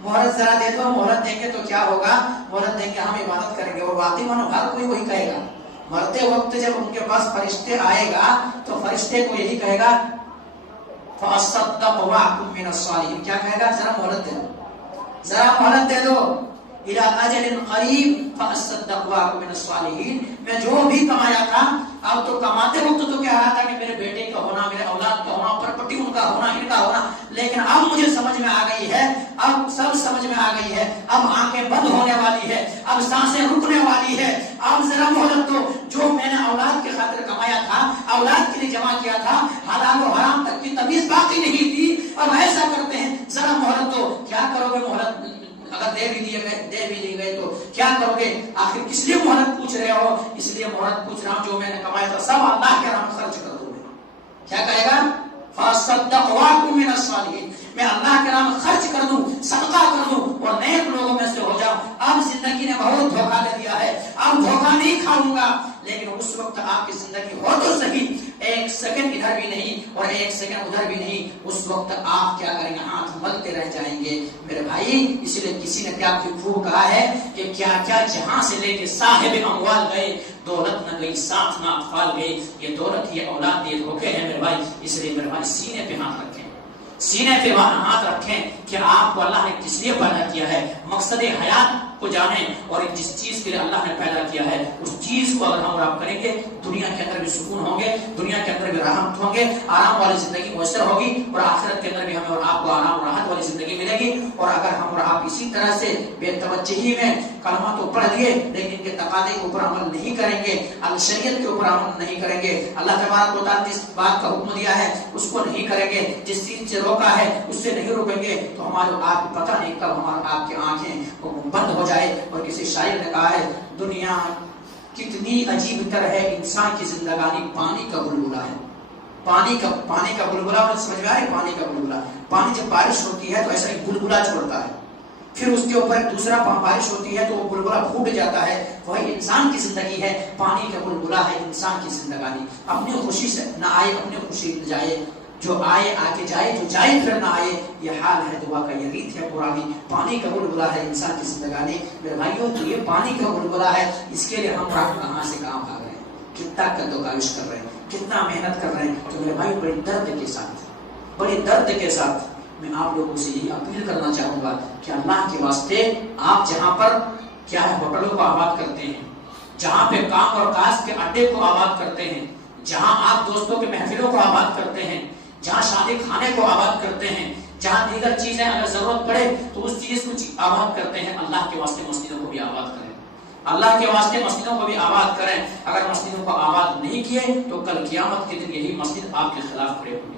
مہلت ذرا دے دو. مہلت دیں گے تو کیا ہوگا؟ مہلت دیں گے ہم عبادت کریں گے. اور واقعی مانو ہر کوئی وہی کہے گا. مرتے وقت جب ان کے پاس فرشتے آئے گا تو فرشتے کو یہی کہے گا فَأَصَّدَّقُ وَأَكُن مِّنَ الصَّالِحِينَ. کیا کہے گا؟ ذرا مہلت دے دو، ذرا مہلت دے دو. إِلَىٰ أَجَلٍ قَرِيبٍ فَأَصَّدَّقُ وَأَكُن مِّنَ الصَّالِحِينَ. میں جو بھی کمایا تھا، اب تو کماتے وقت تو کہہ رہا تھا کہ میرے بیٹے کا ہونا، میرے اولاد کا ہونا، پراپرٹی ان کا ہونا، ان کا ہونا. لیکن اب مجھے سمجھ میں آ گئی ہے، اب سب سمجھ میں آ گئی ہے، اب آنکھیں بند ہونے والی ہے، اب سانسیں رکنے والی ہے. اب ذرا مہلت دو. جو میں نے اولاد کے خاطر کمایا تھا، اولاد کے لیے جمع کیا تھا، حلال و حرام تک کی تمیز باقی نہیں تھی، اب ایسا کرتے ہیں ذرا مہلت دو. کیا کرو گے مہلت اگر دے بھی دی گئے تو کیا کرو گے؟ آخر کس لیے مہلت پوچھ رہے ہو؟ اس لیے مہلت پوچھ رہا ہوں جو میں نے کمایا تھا سب اللہ کے راہ خرچ کر دوں. کیا کہے گا؟ فَأَصَّدَّقُ وَأَكُن مِّنَ الصَّالِحِينَ. میں اللہ کے نام خرچ کر دوں، صدقہ کر دوں اور نیک لوگوں میں سے ہو جاؤں. اب زندگی نے بہت دھوکہ دے دیا ہے، اب دھوکہ نہیں کھاؤں گا. لیکن اس وقت آپ کی زندگی ہو تو صحیح، 1 سیکنڈ ادھر بھی نہیں اور 1 سیکنڈ ادھر بھی نہیں. اس وقت آپ کیا کریں گے؟ ہاتھ ملتے رہ جائیں گے. میرے بھائی اس لیے کسی نے کیا خوب کہا ہے کہ کیا کیا جہاں سے لے کے صاحب اموال گئے، دولت نہ گئی ساتھ نہ اطفال گئے. یہ دولت یہ اولاد یہ دھوکے ہیں میرے بھائی. اس لیے میرے بھائی سینے پہ ہاتھ رکھیں، سینے پہ ہاتھ رکھیں کہ آپ کو اللہ نے کس لیے پیدا کیا ہے، مقصد حیات کو جانیں. اور جس چیز کے لیے اللہ نے پیدا کیا ہے اس چیز کو اگر ہم اور آپ کریں گے، دنیا کے اندر بھی سکون ہوں گے، دنیا کے اندر بھی راحت ہوں گے، آرام والی زندگی میسر ہوگی، اور آخرت کے اندر بھی ہمیں اور آپ کو آرام اور راحت والی زندگی ملے گی. اور اگر ہم اور آپ اسی طرح سے بے توجہی میں کلمہ تو پڑھ لیے لیکن ان کے تقاضے کے اوپر عمل نہیں کریں گے، شریعت کے اوپر عمل نہیں کریں گے، اللہ تبارک و تعالیٰ نے جس بات کا حکم دیا ہے اس کو نہیں کریں گے، جس چیز سے روکا ہے اس سے نہیں روکیں گے، تو ہمارے آپ کو پتہ نہیں کب ہمارے آپ کی آنکھیں بند ہو جائے. اور کسی شاعر نے کہا ہے دنیا کتنی عجیب تر ہے، انسان کی زندگانی پانی کا بلبلا ہے. پانی کا بلبلا سمجھ میں آ رہا ہے؟ پانی کا بلبلا، پانی جب بارش ہوتی ہے تو ایسا ایک بلبلا چھوڑتا ہے، پھر اس کے اوپر دوسرا بارش ہوتی ہے تو وہ بلبلا پھوٹ جاتا ہے. وہی انسان کی زندگی ہے، پانی کا بلبلا ہے انسان کی زندگانی. اپنی خوشی سے نہ آئے، اپنی خوشی نہ جائے، جو آئے آ کے جائے، جو جائے پھر نہ آئے. یہ حال ہے دعا کا، یہ ریت ہے پرانی. پانی کا بلبلا ہے انسان کی زندگانی. میرے بھائیوں تو یہ پانی کا بلبلا ہے، اس کے لیے ہم کہاں سے کہاں بھاگ رہے ہیں، کتنا قد و کاوش کر رہے ہیں، کتنا محنت کر رہے ہیں. تو میرے بھائی بڑے درد کے ساتھ، بڑے درد کے ساتھ میں آپ لوگوں سے یہی اپیل کرنا چاہوں گا کہ اللہ کے واسطے آپ جہاں پر کیا ہے ہوٹلوں کو آباد کرتے ہیں، جہاں پہ کام اور کاج کے اڈے کو آباد کرتے ہیں، جہاں آپ دوستوں کے محفلوں کو آباد کرتے ہیں، جہاں شادی کھانے کو آباد کرتے ہیں، جہاں دیگر چیزیں اگر ضرورت پڑے تو اس چیز کو آباد کرتے ہیں، اللہ کے واسطے مسجدوں کو بھی آباد کریں. اللہ کے واسطے مسجدوں کو بھی آباد کریں. اگر مسجدوں کو آباد نہیں کیے تو کل قیامت کے دن یہی مسجد آپ کے خلاف کھڑے ہوں گے،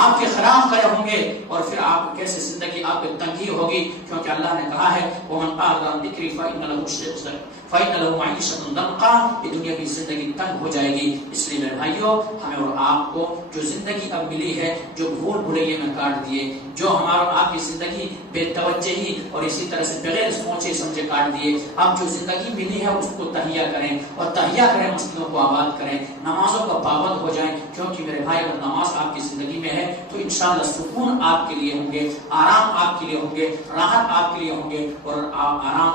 آپ کے خلاف کھڑے ہوں گے، اور پھر آپ کیسے زندگی آپ کو تنگی ہوگی. کیونکہ اللہ نے کہا ہے وَمَنْ أَعْرَضَ عَنْ ذِكْرِي فَإِنَّ لَهُ مَعِيشَةً ضَنْكًا. یہ دنیا کی زندگی تنگ ہو جائے گی. اس لیے میرے بھائیوں ہمیں اور آپ کو جو زندگی اب ملی ہے، جو بھول بھلائیے میں کاٹ دیے، جو ہمارا آپ کی زندگی بے توجہی اور اسی طرح سے بغیر سوچے سمجھے کاٹ دیے، اب جو زندگی ملی ہے اس کو تہیا کریں، اور تہیا کریں، مسجدوں کو آباد کریں، نمازوں کا پابند ہو جائیں. کیونکہ میرے بھائی اگر نماز آپ کی زندگی میں ہے تو انشاءاللہ سکون آپ کے لیے ہوں گے، آرام آپ کے لیے ہوں گے، راحت آپ کے لیے ہوں گے. اور آرام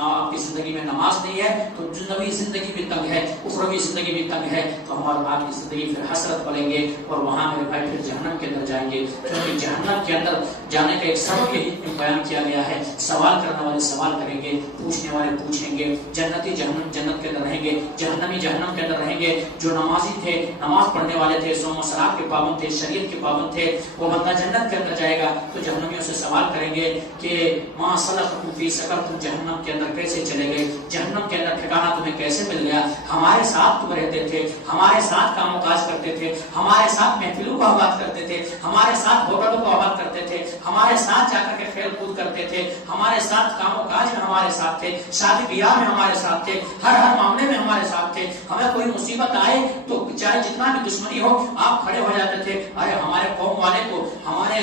آپ کی زندگی میں نماز نہیں ہے تو دنیاوی زندگی بھی تنگ ہے، اخروی زندگی بھی تنگ ہے. تو ہمارا آپ کی زندگی پھر حسرت پڑیں گے، اور وہاں میرے بھائی پھر جہنم کے اندر جائیں گے. کیونکہ جہنم کے اندر جانے کا ایک سبب یہی بیان کیا گیا ہے، سوال کرنے والے سوال کریں گے، پوچھنے والے پوچھیں گے. جنتی جنت کے اندر رہیں گے، جہنمی جہنم کے اندر رہیں گے. جو نمازی تھے، نماز پڑھنے والے تھے، صوم و صلات کے پابند تھے، شریعت کے پابند تھے، وہ بندہ جنت کے اندر جائے گا تو جہنمیوں سے سوال کریں گے کہ ما سلککم فی سقر، تم جہنم کے اندر کیسے چلے گئے، جہنم کے اندر ٹھکانہ تمہیں کیسے مل گیا؟ ہمارے ساتھ تم رہتے تھے، ہمارے ساتھ کام و کاج کرتے تھے، ہمارے ساتھ محفلوں کو آباد کرتے تھے، ہمارے ساتھ ہوٹلوں کو آباد کرتے تھے، ہمارے ساتھ جا کر کے کھیل کود کرتے تھے، ہمارے ساتھ کام و کاج میں ہمارے ساتھ تھے، شادی بیاہ میں ہمارے ساتھ تھے، ہر معاملے میں ہمارے ساتھ تھے. ہمیں کوئی مصیبت آئے تو چاہے جتنا بھی دشمنی ہو آپ کھڑے ہو جاتے تھے. ارے ہمارے قوم والے کو، ہمارے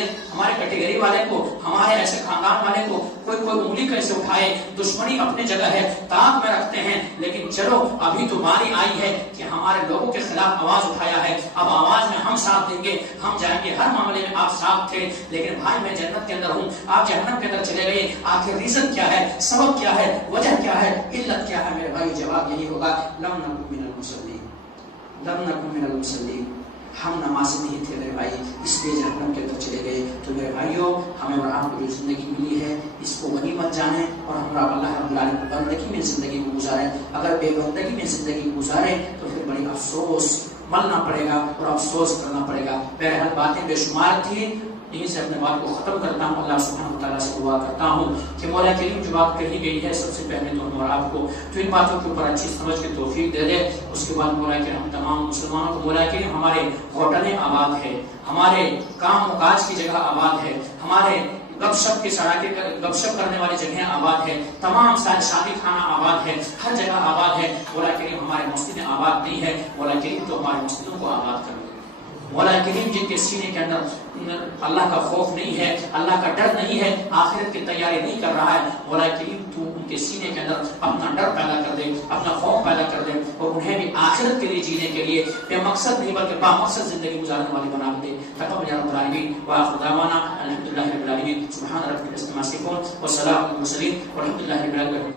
کیٹیگری والے کو، ہمارے ایسے خاندان والے کو کوئی انگلی کیسے اٹھائے. دشمنی اپنی جگہ ہے، تاک میں رکھتے ہیں، لیکن چلو ابھی تو باری آئی ہے کہ ہمارے لوگوں کے خلاف آواز اٹھایا ہے، اب آواز میں ہم ساتھ دیں گے، ہم جائیں گے. ہر معاملے میں آپ ساتھ تھے، لیکن بھائی میں جنت کے اندر ہوں، آپ جہنم کے اندر چلے گئے. آخر ریزن کیا ہے، سبب کیا ہے، وجہ کیا ہے، علت کیا ہے؟ میرے بھائی جواب یہی ہوگا لم نکن من المصلین، لم نکن من المصلین. ہم نمازی نہیں تھے میرے بھائی، اس لیے جہنم کے اندر چلے گئے. تو میرے بھائیوں ہمیں اور آپ کو جو زندگی ملی ہے اس کو غنیمت جانیں، اور ہمارا اللہ رب العالمین بندگی میں زندگی کو گزارے. اگر بے بندگی میں زندگی گزارے تو پھر بڑی افسوس ملنا پڑے گا اور افسوس کرنا پڑے گا. بہرحال باتیں بے شمار تھی، یہیں سے اپنے بات کو ختم کرتا ہوں. اللہ سبحانہ وتعالیٰ سے دعا کرتا ہوں کہ مولا کریم جو بات کہی گئی ہے سب سے پہلے تو ہم اور آپ کو تو ان باتوں کے اوپر اچھی سمجھ کے توفیق دے دے. اس کے بعد مولا کریم ہم تمام مسلمانوں کو مولا کریم ہمارے ہوٹلیں آباد ہے، ہمارے کام و کاج کی جگہ آباد ہے، ہمارے گپ شپ کے سراکے گپ شپ کرنے والی جگہیں آباد ہے، تمام سارے شادی خانہ آباد ہے، ہر جگہ آباد ہے. مولا کریم ہمارے مسجدیں آباد نہیں ہے، مولا کریم تو ہمارے مسجدوں کو آباد کر دے. مولا کریم جن کے سینے کے اندر اللہ کا خوف نہیں ہے، اللہ کا ڈر نہیں ہے، آخرت کی تیاری نہیں کر رہا ہے، مولا کریم تو ان کے سینے کے اندر اپنا ڈر پیدا کر دے، اپنا خوف پیدا کر دے، اور انہیں بھی آخرت کے لیے جینے کے لیے بے مقصد نہیں بلکہ با مقصد زندگی گزارنے والی بنا دے. تقبل یا رب العالمین وآخر دعوانا الحمدللہ رب العالمین. سبحان ربک رب العزة عما یصفون وسلام علی المرسلین والحمد للہ رب العالمین.